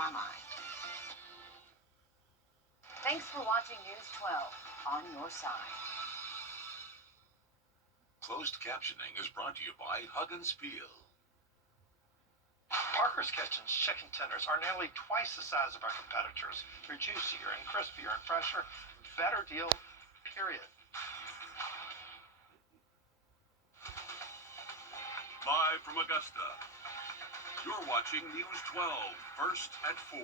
my mind. Thanks for watching News 12 on your side. Closed captioning is brought to you by Hug and Spiel. Parker's Kitchen's chicken tenders are nearly twice the size of our competitors. They're juicier and crispier and fresher. Better deal, period. Live from Augusta, you're watching News 12, first at 4.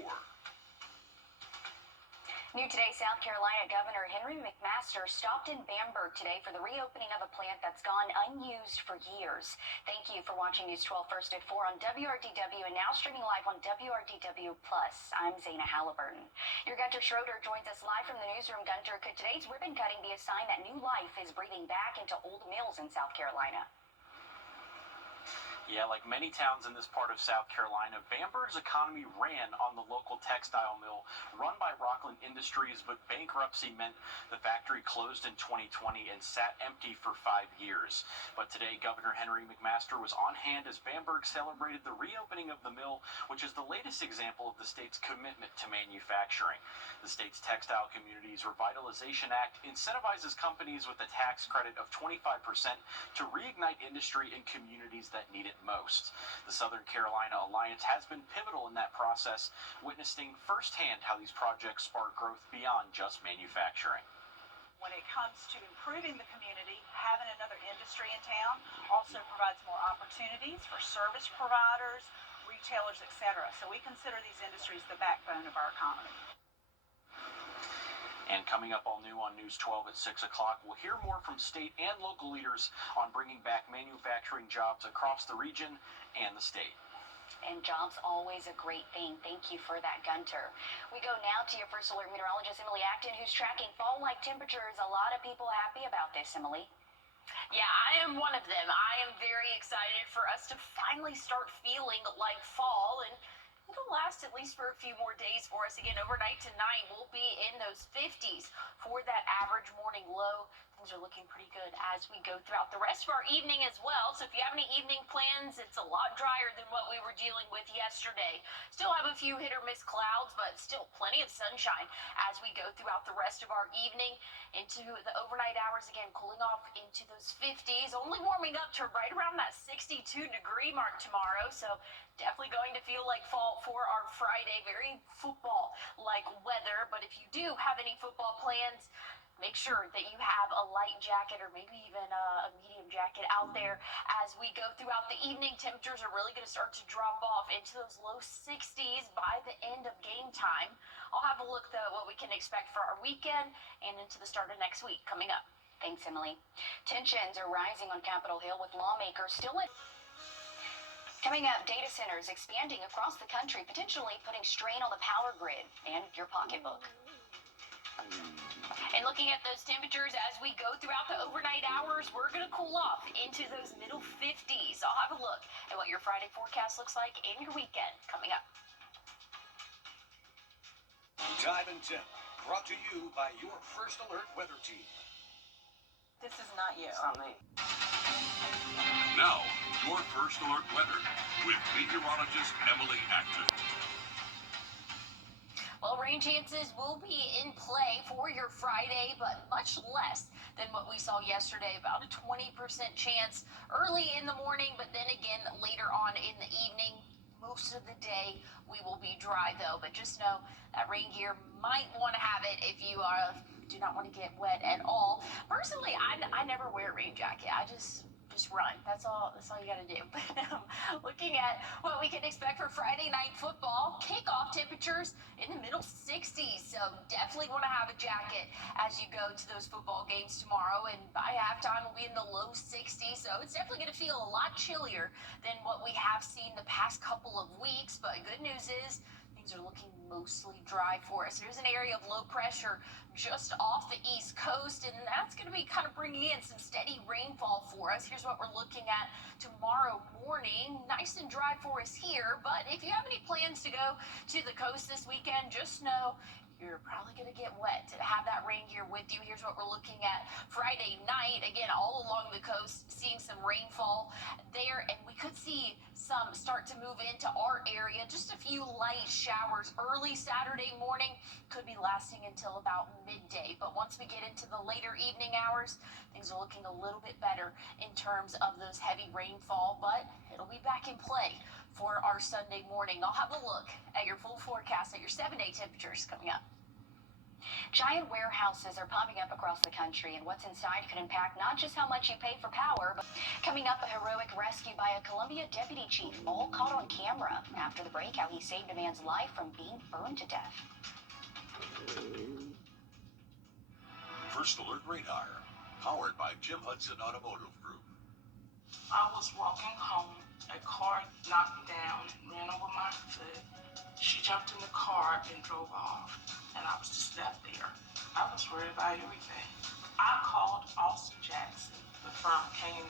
New today, South Carolina Governor Henry McMaster stopped in Bamberg today for the reopening of a plant that's gone unused for years. Thank you for watching News 12 first at 4 on WRDW and now streaming live on WRDW+. I'm Zaina Halliburton. Your Gunter Schroeder joins us live from the newsroom. Gunter, could today's ribbon cutting be a sign that new life is breathing back into old mills in South Carolina? Yeah, like many towns in this part of South Carolina, Bamberg's economy ran on the local textile mill run by Rockland Industries, but bankruptcy meant the factory closed in 2020 and sat empty for 5 years. But today, Governor Henry McMaster was on hand as Bamberg celebrated the reopening of the mill, which is the latest example of the state's commitment to manufacturing. The state's Textile Communities Revitalization Act incentivizes companies with a tax credit of 25% to reignite industry in communities that need it most. The Southern Carolina Alliance has been pivotal in that process, witnessing firsthand how these projects spark growth beyond just manufacturing. When it comes to improving the community, having another industry in town also provides more opportunities for service providers, retailers, etc. So we consider these industries the backbone of our economy. And coming up all new on News 12 at 6 o'clock, we'll hear more from state and local leaders on bringing back manufacturing jobs across the region and the state. And jobs always a great thing. Thank you for that, Gunter. We go now to your first alert meteorologist, Emily Acton, who's tracking fall-like temperatures. A lot of people happy about this, Emily. Yeah, I am one of them. I am very excited for us to finally start feeling like fall, and it'll last at least for a few more days for us. Again, overnight tonight, we'll be in those 50s for that average morning low. Things are looking pretty good as we go throughout the rest of our evening as well. So if you have any evening plans, it's a lot drier than what we were dealing with yesterday. Still have a few hit or miss clouds, but still plenty of sunshine as we go throughout the rest of our evening into the overnight hours. Again, cooling off into those 50s, only warming up to right around that 62-degree mark tomorrow. So definitely going to feel like fall for our Friday. Very football-like weather. But if you do have any football plans, make sure that you have a light jacket or maybe even a medium jacket out there as we go throughout the evening. Temperatures are really going to start to drop off into those low 60s by the end of game time. I'll have a look, though, at what we can expect for our weekend and into the start of next week coming up. Thanks, Emily. Tensions are rising on Capitol Hill with lawmakers still in. Coming up, data centers expanding across the country, potentially putting strain on the power grid and your pocketbook. And looking at those temperatures as we go throughout the overnight hours, we're going to cool off into those middle 50s. I'll have a look at what your Friday forecast looks like and your weekend coming up. Time and Temp, brought to you by your First Alert weather team. This is not you. It's not me. Now, your First Alert weather with meteorologist Emily Acton. Well, rain chances will be in play for your Friday, but much less than what we saw yesterday. About a 20% chance early in the morning, but then again later on in the evening. Most of the day we will be dry, though, but just know that rain gear might want to have it if you do not want to get wet at all. Personally, I never wear a rain jacket. I just run. That's all you got to do. But looking at what we can expect for Friday night football, kickoff temperatures in the middle 60s. So definitely want to have a jacket as you go to those football games tomorrow. And by halftime, we'll be in the low 60s. So it's definitely going to feel a lot chillier than what we have seen the past couple of weeks. But good news is things are looking mostly dry for us. There's an area of low pressure just off the East Coast, and that's going to be kind of bringing in some steady rainfall for us. Here's what we're looking at tomorrow morning. Nice and dry for us here, but if you have any plans to go to the coast this weekend, just know you're probably going to get wet. To have that rain gear with you, here's what we're looking at Friday night. Again, all along the coast, seeing some rainfall there, and we could see some start to move into our area. Just a few light showers early Saturday morning, could be lasting until about midday. But once we get into the later evening hours, things are looking a little bit better in terms of those heavy rainfall, but it'll be back in play for our Sunday morning. I'll have a look at your full forecast at your 7-day temperatures coming up. Giant warehouses are popping up across the country, and what's inside could impact not just how much you pay for power, but coming up, a heroic rescue by a Columbia deputy chief, all caught on camera. After the break, how he saved a man's life from being burned to death. First Alert Radar, powered by Jim Hudson Automotive Group. I was walking home. A car knocked me down and ran over my foot. She jumped in the car and drove off, and I was just left there. I was worried about everything. I called Austin Jackson. The firm came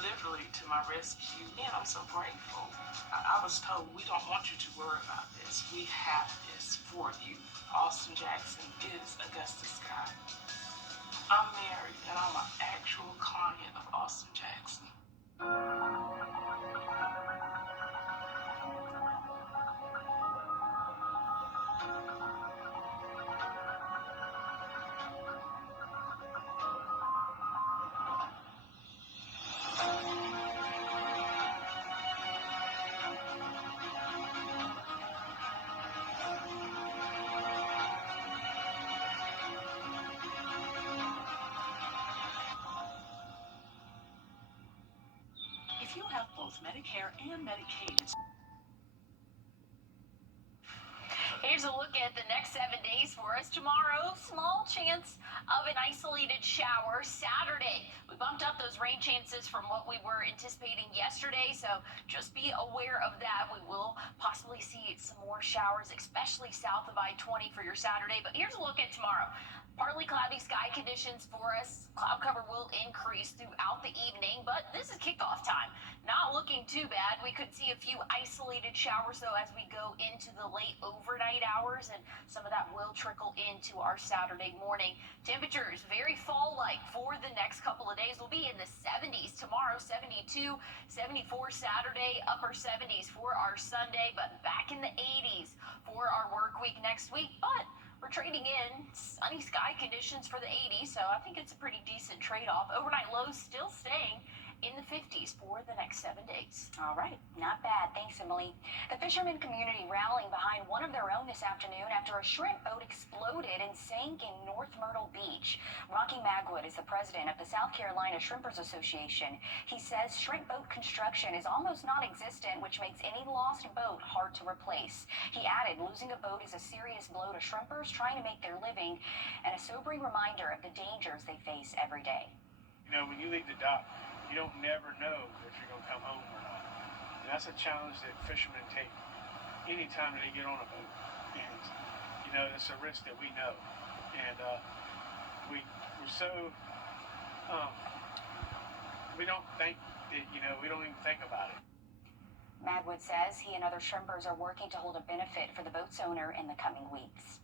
literally to my rescue, and I'm so grateful. I was told, we don't want you to worry about this. We have this for you. Austin Jackson is Augusta Sky. I'm married, and I'm an actual client of Austin Jackson. If you have both Medicare and Medicaid, Here's a look at the next 7 days for us. Tomorrow, small chance of an isolated shower. Saturday, we bumped up those rain chances from what we were anticipating yesterday, so just be aware of that. We will possibly see some more showers, especially south of I-20 for your Saturday. But here's a look at tomorrow. Partly cloudy sky conditions for us. Cloud cover will increase throughout the evening, but this is kickoff time. Not looking too bad. We could see a few isolated showers, though, as we go into the late overnight hours, and some of that will trickle into our Saturday morning. Temperatures very fall-like for the next couple of days. We'll be in the 70s tomorrow, 72, 74 Saturday, upper 70s for our Sunday, but back in the 80s for our work week next week. But we're trading in sunny sky conditions for the 80s, so I think it's a pretty decent trade-off. Overnight lows still staying in the 50s for the next 7 days. All right, not bad. Thanks, Emily. The fisherman community rallying behind one of their own this afternoon after a shrimp boat exploded and sank in North Myrtle Beach. Rocky Magwood is the president of the South Carolina Shrimpers Association. He says shrimp boat construction is almost non-existent, which makes any lost boat hard to replace. He added, losing a boat is a serious blow to shrimpers trying to make their living and a sobering reminder of the dangers they face every day. You know, when you leave the dock, you don't never know if you're going to come home or not. And that's a challenge that fishermen take anytime they get on a boat. And, you know, it's a risk that we know. And we're so, we don't think that, you know, we don't even think about it. Magwood says he and other shrimpers are working to hold a benefit for the boat's owner in the coming weeks.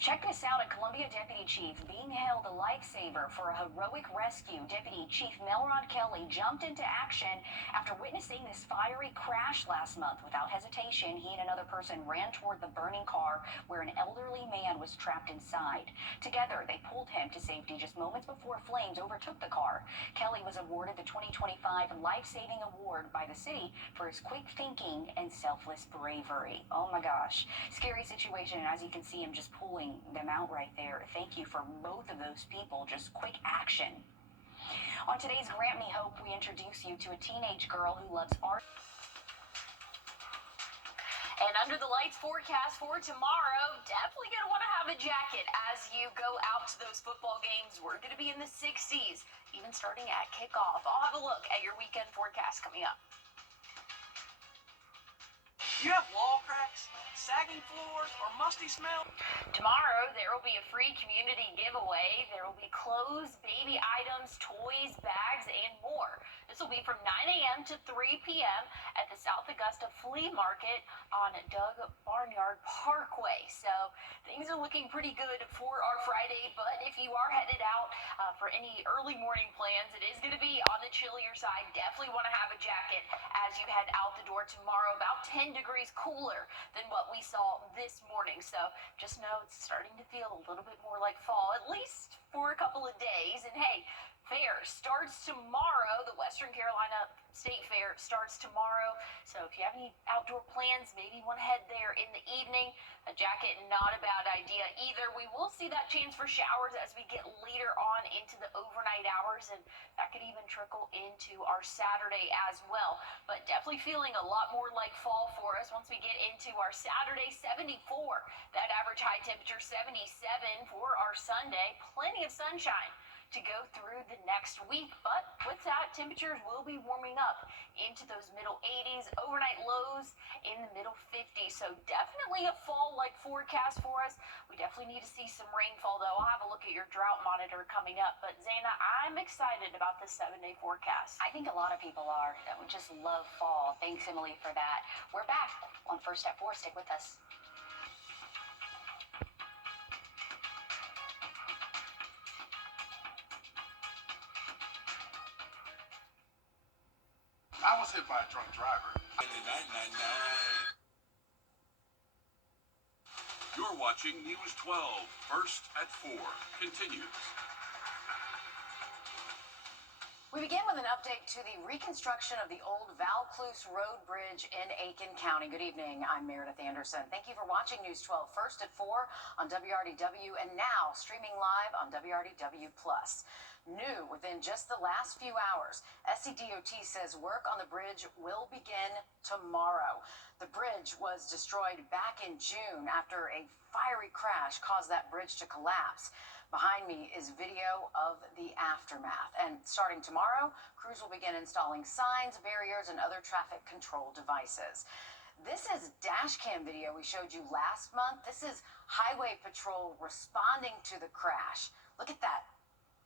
Check this out, a Columbia deputy chief being hailed a lifesaver for a heroic rescue. Deputy Chief Melrod Kelly jumped into action after witnessing this fiery crash last month. Without hesitation, he and another person ran toward the burning car where an elderly man was trapped inside. Together, they pulled him to safety just moments before flames overtook the car. Kelly was awarded the 2025 Life-Saving Award by the city for his quick thinking and selfless bravery. Oh my gosh, scary situation, and as you can see him just pulling them out right there. Thank you for both of those people. Just quick action. On today's Grant Me Hope, we introduce you to a teenage girl who loves art. And under the lights forecast for tomorrow, definitely going to want to have a jacket as you go out to those football games. We're going to be in the 60s, even starting at kickoff. I'll have a look at your weekend forecast coming up. Do you have wall cracks, sagging floors, or musty smell? Tomorrow, there will be a free community giveaway. There will be clothes, baby items, toys, bags, and more. This will be from 9 a.m. to 3 p.m. at the South Augusta Flea Market on Doug Barnyard Parkway. So things are looking pretty good for our Friday, but if you are headed out for any early morning plans, it is going to be on the chillier side. Definitely want to have a jacket as you head out the door tomorrow. About 10 degrees cooler than what we saw this morning. So just know it's starting to feel a little bit more like fall, at least for a couple of days. And hey, fair starts tomorrow. The Western Carolina State Fair starts tomorrow. So if you have any outdoor plans, maybe you want to head there in the evening. A jacket, not a bad idea either. We will see that chance for showers as we get later on into the overnight hours, and that could even trickle into our Saturday as well. But definitely feeling a lot more like fall for us once we get into our Saturday. 74, that average high temperature 77 for our Sunday. Plenty of sunshine to go through the next week, but with that, temperatures will be warming up into those middle 80s, overnight lows in the middle 50s. So definitely a fall-like forecast for us. We definitely need to see some rainfall, though. I'll have a look at your drought monitor coming up. But Zaina, I'm excited about this 7-day forecast. I think a lot of people are. That would just love fall. Thanks, Emily, for that. We're back on First at 4. Stick with us. I was hit by a drunk driver. You're watching News 12, First at 4. Continues. We begin with an update to the reconstruction of the old Vaucluse Road Bridge in Aiken County. Good evening. I'm Meredith Anderson. Thank you for watching News 12 First at 4 on WRDW and now streaming live on WRDW+. New within just the last few hours, SCDOT says work on the bridge will begin tomorrow. The bridge was destroyed back in June after a fiery crash caused that bridge to collapse. Behind me is video of the aftermath. And starting tomorrow, crews will begin installing signs, barriers, and other traffic control devices. This is dash cam video we showed you last month. This is Highway Patrol responding to the crash. Look at that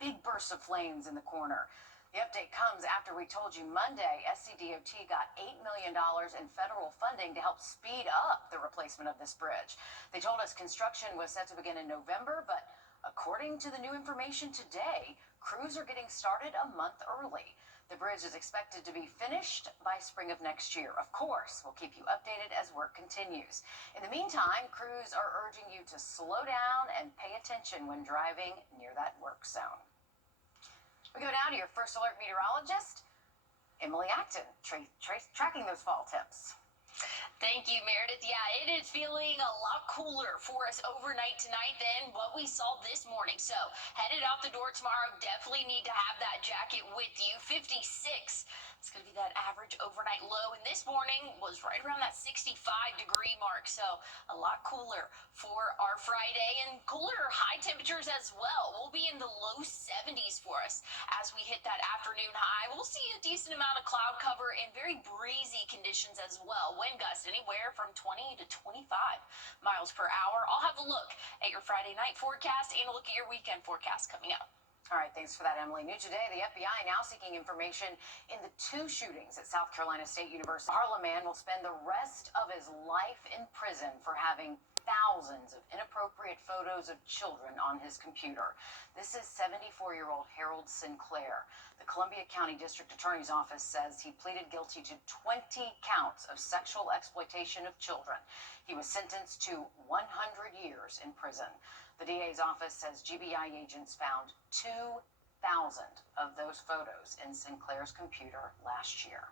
big burst of flames in the corner. The update comes after we told you Monday SCDOT got $8 million in federal funding to help speed up the replacement of this bridge. They told us construction was set to begin in November, but according to the new information today, crews are getting started a month early. The bridge is expected to be finished by spring of next year. Of course, we'll keep you updated as work continues. In the meantime, crews are urging you to slow down and pay attention when driving near that work zone. We go now to your First Alert meteorologist, Emily Acton, tracking those fall temps. Thank you, Meredith. Yeah, it is feeling a lot cooler for us overnight tonight than what we saw this morning. So headed out the door tomorrow, definitely need to have that jacket with you. 56. It's going to be that average overnight low. And this morning was right around that 65-degree mark. So a lot cooler for our Friday and cooler high temperatures as well. We'll be in the low 70s for us as we hit that afternoon high. We'll see a decent amount of cloud cover and very breezy conditions as well. Wind gusts anywhere from 20 to 25 miles per hour. I'll have a look at your Friday night forecast and a look at your weekend forecast coming up. All right, thanks for that, Emily. New today, the FBI now seeking information in the 2 shootings at South Carolina State University. The Harlem man will spend the rest of his life in prison for having thousands of inappropriate photos of children on his computer. This is 74-year-old Harold Sinclair. The Columbia County District Attorney's Office says he pleaded guilty to 20 counts of sexual exploitation of children. He was sentenced to 100 years in prison. The DA's office says GBI agents found 2,000 of those photos in Sinclair's computer last year.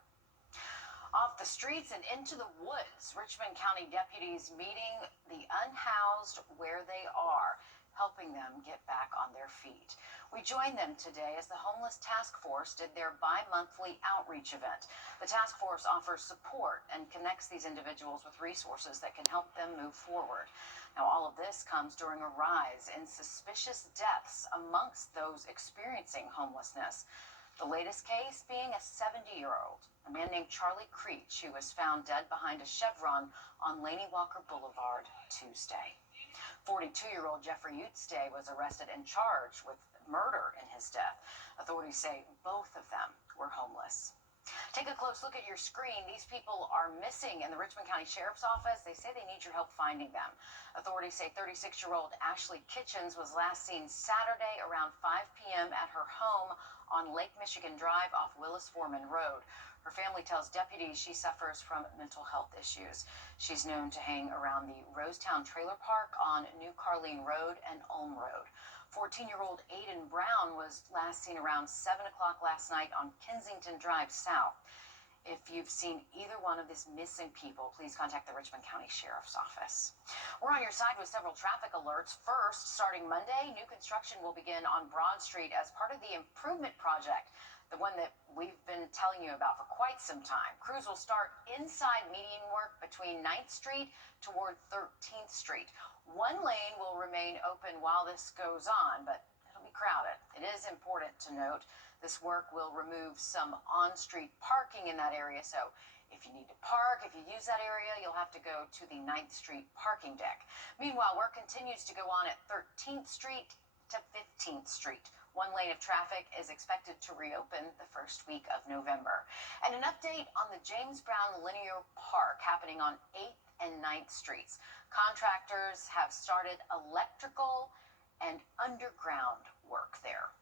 Off the streets and into the woods, Richmond County deputies meeting the unhoused where they are, helping them get back on their feet. We joined them today as the Homeless Task Force did their bi-monthly outreach event. The task force offers support and connects these individuals with resources that can help them move forward. Now, all of this comes during a rise in suspicious deaths amongst those experiencing homelessness. The latest case being a 70-year-old, a man named Charlie Creech, who was found dead behind a Chevron on Laney Walker Boulevard Tuesday. 42-year-old Jeffrey Utstay was arrested and charged with murder in his death. Authorities say both of them were homeless. Take a close look at your screen. These people are missing in the Richmond County Sheriff's Office. They say they need your help finding them. Authorities say 36-year-old Ashley Kitchens was last seen Saturday around 5 p.m. at her home on Lake Michigan Drive off Willis Foreman Road. Her family tells deputies she suffers from mental health issues. She's known to hang around the Rosetown Trailer Park on New Carline Road and Ulm Road. 14-year-old Aiden Brown was last seen around 7 o'clock last night on Kensington Drive South. If you've seen either one of these missing people, please contact the Richmond County Sheriff's Office. We're on your side with several traffic alerts. First, starting Monday, new construction will begin on Broad Street as part of the improvement project, the one that we've been telling you about for quite some time. Crews will start inside median work between 9th Street toward 13th Street. One lane will remain open while this goes on, but it'll be crowded. It is important to note this work will remove some on-street parking in that area, so if you need to park, if you use that area, you'll have to go to the 9th Street parking deck. Meanwhile, work continues to go on at 13th Street to 15th Street. One lane of traffic is expected to reopen the first week of November. And an update on the James Brown Linear Park happening on 8th and 9th Streets. Contractors have started electrical and underground work there.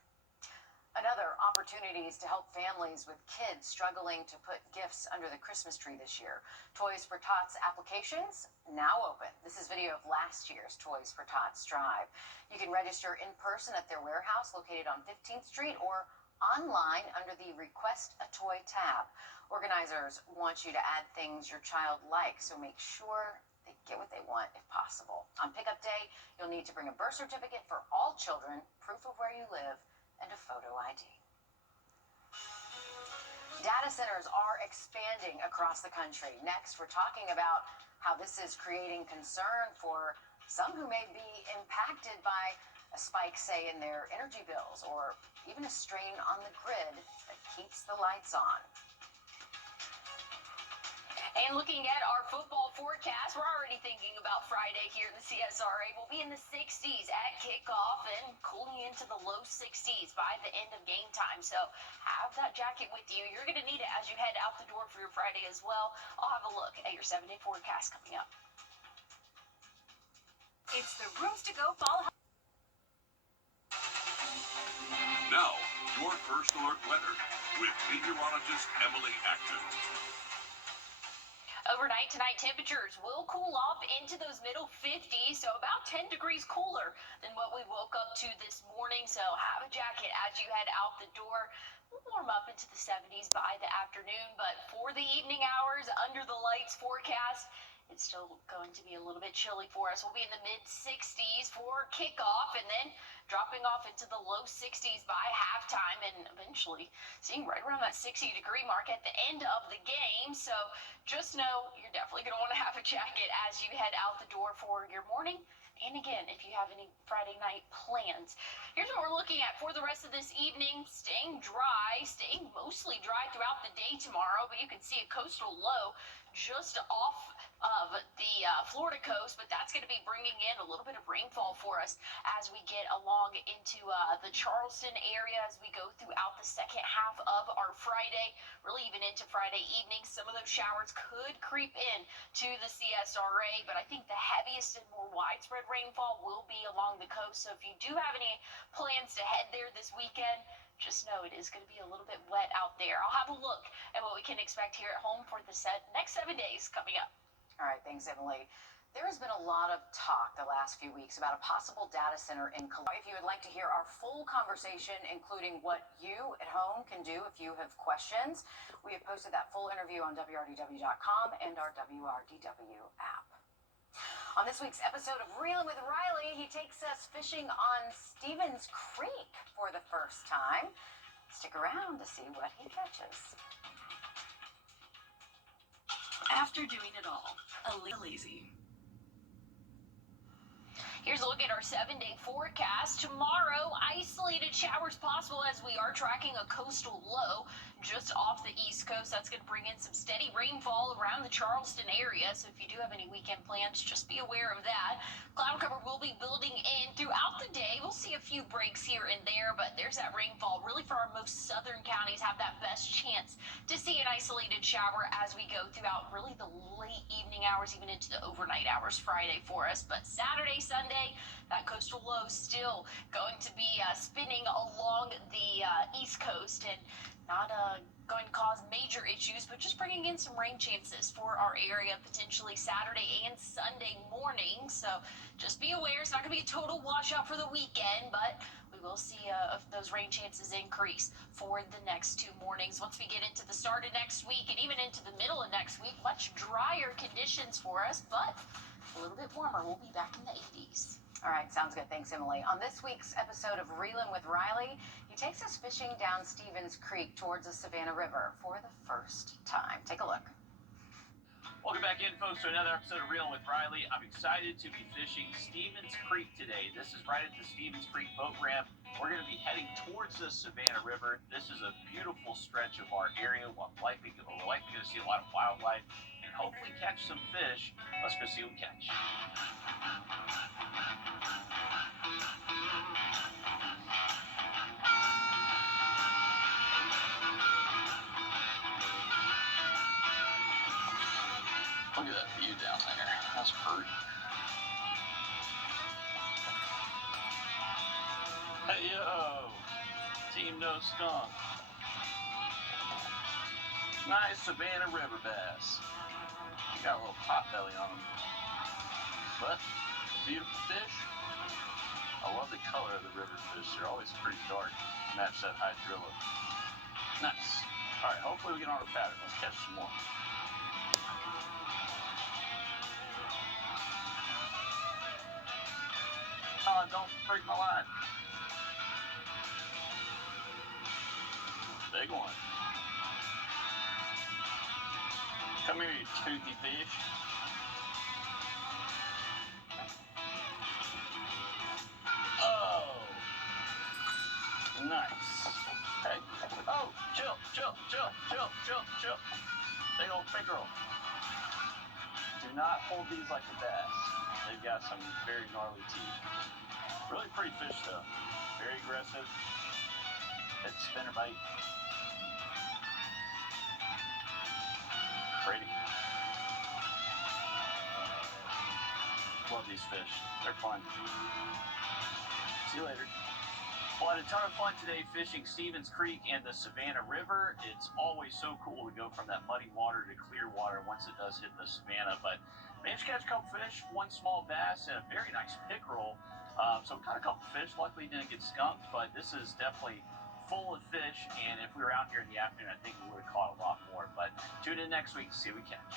Another opportunities to help families with kids struggling to put gifts under the Christmas tree this year. Toys for Tots applications now open. This is video of last year's Toys for Tots drive. You can register in person at their warehouse located on 15th Street or online under the Request a Toy tab. Organizers want you to add things your child likes, so make sure they get what they want if possible. On pickup day, you'll need to bring a birth certificate for all children, proof of where you live, and a photo ID. Data centers are expanding across the country. Next, we're talking about how this is creating concern for some who may be impacted by a spike, say, in their energy bills or even a strain on the grid that keeps the lights on. And looking at our football forecast, we're already thinking about Friday here in the CSRA. We'll be in the 60s at kickoff and cooling into the low 60s by the end of game time. So have that jacket with you. You're going to need it as you head out the door for your Friday as well. I'll have a look at your 7-day forecast coming up. It's the Rooms to Go Fall. Now, your first alert weather with meteorologist Emily Acton. Overnight tonight, temperatures will cool off into those middle 50s, so about 10 degrees cooler than what we woke up to this morning. So have a jacket as you head out the door. We'll warm up into the 70s by the afternoon, but for the evening hours, under the lights forecast, it's still going to be a little bit chilly for us. We'll be in the mid-60s for kickoff and then dropping off into the low 60s by halftime and eventually seeing right around that 60-degree mark at the end of the game. So just know you're definitely going to want to have a jacket as you head out the door for your morning. And again, if you have any Friday night plans. Here's what we're looking at for the rest of this evening. Staying dry, staying mostly dry throughout the day tomorrow, but you can see a coastal low just off of the Florida coast, but that's going to be bringing in a little bit of rainfall for us as we get along into the Charleston area as we go throughout the second half of our Friday, really even into Friday evening. Some of those showers could creep in to the CSRA, but I think the heaviest and more widespread rainfall will be along the coast. So if you do have any plans to head there this weekend, just know it is going to be a little bit wet out there. I'll have a look at what we can expect here at home for the next 7 days coming up. All right, thanks, Emily. There has been a lot of talk the last few weeks about a possible data center in Columbia. If you would like to hear our full conversation, including what you at home can do if you have questions, we have posted that full interview on WRDW.com and our WRDW app. On this week's episode of Reelin' with Riley, he takes us fishing on Stevens Creek for the first time. Stick around to see what he catches. After doing it all, a little lazy. Here's a look at our 7-day forecast. Tomorrow, isolated showers possible as we are tracking a coastal low just off the East Coast. That's going to bring in some steady rainfall around the Charleston area. So if you do have any weekend plans, just be aware of that. Cloud cover will be building in throughout the day. We'll see a few breaks here and there, but there's that rainfall. Really, for our most southern counties, have that best chance to see an isolated shower as we go throughout really the late evening hours, even into the overnight hours Friday for us. But Saturday, Sunday, that coastal low still going to be spinning along the East Coast and not going to cause major issues, but just bringing in some rain chances for our area potentially Saturday and Sunday morning. So just be aware, it's not going to be a total washout for the weekend, but we will see those rain chances increase for the next 2 mornings. Once we get into the start of next week and even into the middle of next week, much drier conditions for us, but a little bit warmer. We'll be back in the 80s. All right, sounds good. Thanks, Emily. On this week's episode of Reelin' with Riley, he takes us fishing down Stevens Creek towards the Savannah River for the first time. Take a look. Welcome back in, folks, to another episode of Reelin' with Riley. I'm excited to be fishing Stevens Creek today. This is right at the Stevens Creek boat ramp. We're going to be heading towards the Savannah River. This is a beautiful stretch of our area. We're likely going to see a lot of wildlife and hopefully catch some fish. Let's go see what we catch. Look at that view down there. That's pretty. Hey, yo. Team No Skunk. Nice Savannah River bass. They got a little pot belly on them. But, beautiful fish. I love the color of the river fish. They're always pretty dark. Match that hydrilla. Nice. All right, hopefully we get on a pattern. Let's catch some more. Oh, don't break my line. Big one. Come here, you toothy fish. Oh, nice. Hey, oh, chill. Big old pickerel. Do not hold these like a bass. They've got some very gnarly teeth. Really pretty fish though. Very aggressive. Hit spinner bite. Pretty. Love these fish. They're fun. See you later. Well, I had a ton of fun today fishing Stevens Creek and the Savannah River. It's always so cool to go from that muddy water to clear water once it does hit the Savannah. But managed to catch a couple fish, one small bass, and a very nice pickerel. So caught a couple fish. Luckily didn't get skunked, but this is definitely full of fish. And if we were out here in the afternoon, I think we would have caught a lot more. But tune in next week to see what we catch.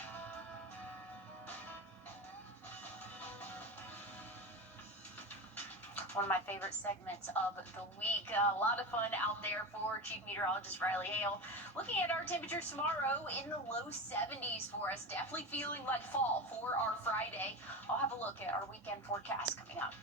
One of my favorite segments of the week. A lot of fun out there for Chief Meteorologist Riley Hale. Looking at our temperatures tomorrow in the low 70s for us. Definitely feeling like fall for our Friday. I'll have a look at our weekend forecast coming up.